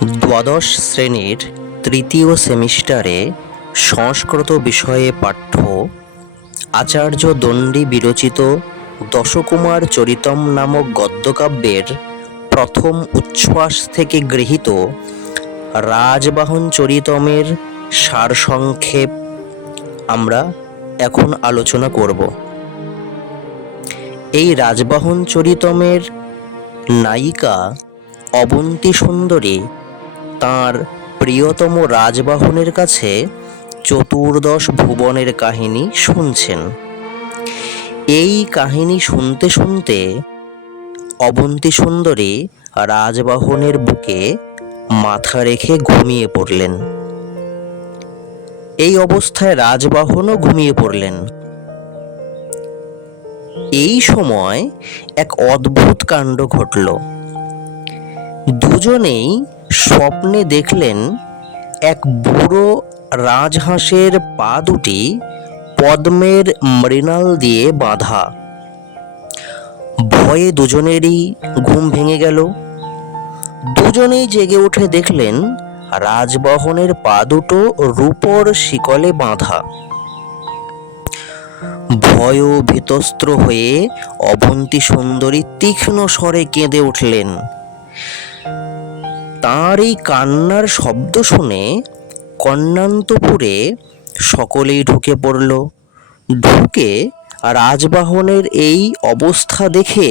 দ্বাদশ শ্রেণীর তৃতীয় সেমিস্টারে সংস্কৃত বিষয়ে পাঠ্য আচার্য দণ্ডী বিরচিত দশকুমার চরিতম নামক গদ্যকাব্যের প্রথম উচ্ছ্বাস থেকে গৃহীত রাজবাহন চরিতমের সারসংক্ষেপ আমরা এখন আলোচনা করব। এই রাজবাহন চরিতমের নায়িকা অবন্তী সুন্দরী তাঁর প্রিয়তম রাজবাহনের কাছে চতুর্দশ ভুবনের কাহিনী শুনছেন। এই কাহিনী শুনতে শুনতে অবন্তী সুন্দরী রাজবাহনের বুকে মাথা রেখে ঘুমিয়ে পড়লেন। এই অবস্থায় রাজবাহনও ঘুমিয়ে পড়লেন। এই সময় এক অদ্ভুত কাণ্ড ঘটল। দুজনেই স্বপ্নে দেখলেন এক বুড়ো রাজহাঁসের পা দুটি পদ্মের মৃণাল দিয়ে বাঁধা। ভয়ে দুজনেরই ঘুম ভেঙে গেল। দুজনেই জেগে উঠে দেখলেন রাজবাহনের পা দুটো রূপোর শিকলে বাঁধা। ভয় ভীতস্ত্র হয়ে অবন্তী সুন্দরী তীক্ষ্ণ স্বরে কেঁদে উঠলেন। তাঁর এই কান্নার শব্দ শুনে কর্ণান্তপুরে সকলেই ঢুকে পড়ল। ঢুকে রাজবাহনের এই অবস্থা দেখে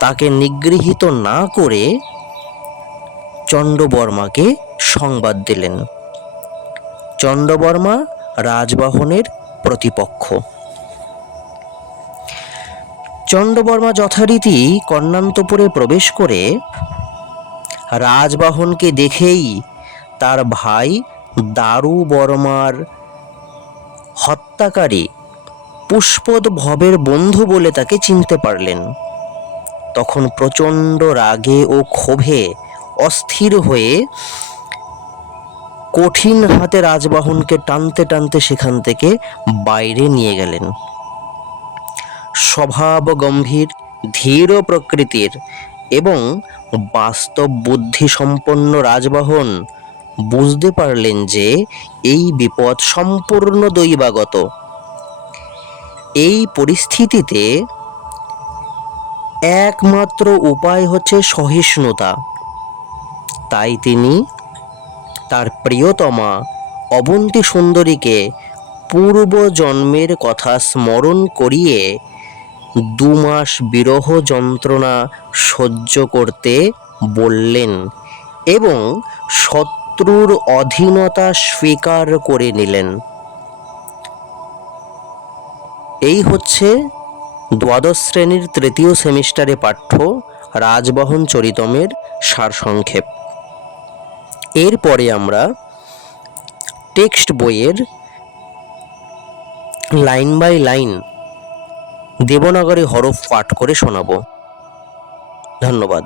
তাকে নিগৃহীত না করে চণ্ডবর্মাকে সংবাদ দিলেন। চণ্ডবর্মা রাজবাহনের প্রতিপক্ষ। চণ্ডবর্মা যথারীতি কর্ণান্তপুরে প্রবেশ করে রাজবাহনকে দেখেই তার ভাই দারুবর্মার হত্যাকারী পুষ্পদ ভবের বন্ধু বলে তাকে চিনতে পারলেন। তখন প্রচণ্ড রাগে ও ক্ষোভে অস্থির হয়ে কঠিন হাতে রাজবাহনকে টানতে টানতে সেখান থেকে বাইরে নিয়ে গেলেন। স্বভাব গম্ভীর, ধীর প্রকৃতির এবং বাস্তব বুদ্ধি সম্পন্ন রাজবাহন বুঝতে পারলেন যে এই বিপদ সম্পূর্ণ দৈবাগত। এই পরিস্থিতিতে একমাত্র উপায় হচ্ছে সহিষ্ণুতা। তাই তিনি তার প্রিয়তমা অবন্তী সুন্দরীকে পূর্ব জন্মের কথা স্মরণ করিয়ে 2 মাস বিরহ যন্ত্রণা সহ্য করতে বললেন এবং শত্রুর অধীনতা স্বীকার করে নিলেন। এই হচ্ছে দ্বাদশ শ্রেণীর তৃতীয় সেমিস্টারে পাঠ্য রাজবাহন চরিতমের সারসংক্ষেপ। এরপরে আমরা টেক্সট বইয়ের লাইন বাই লাইন দেবনাগরী হরফ পাঠ করে শোনাব। ধন্যবাদ।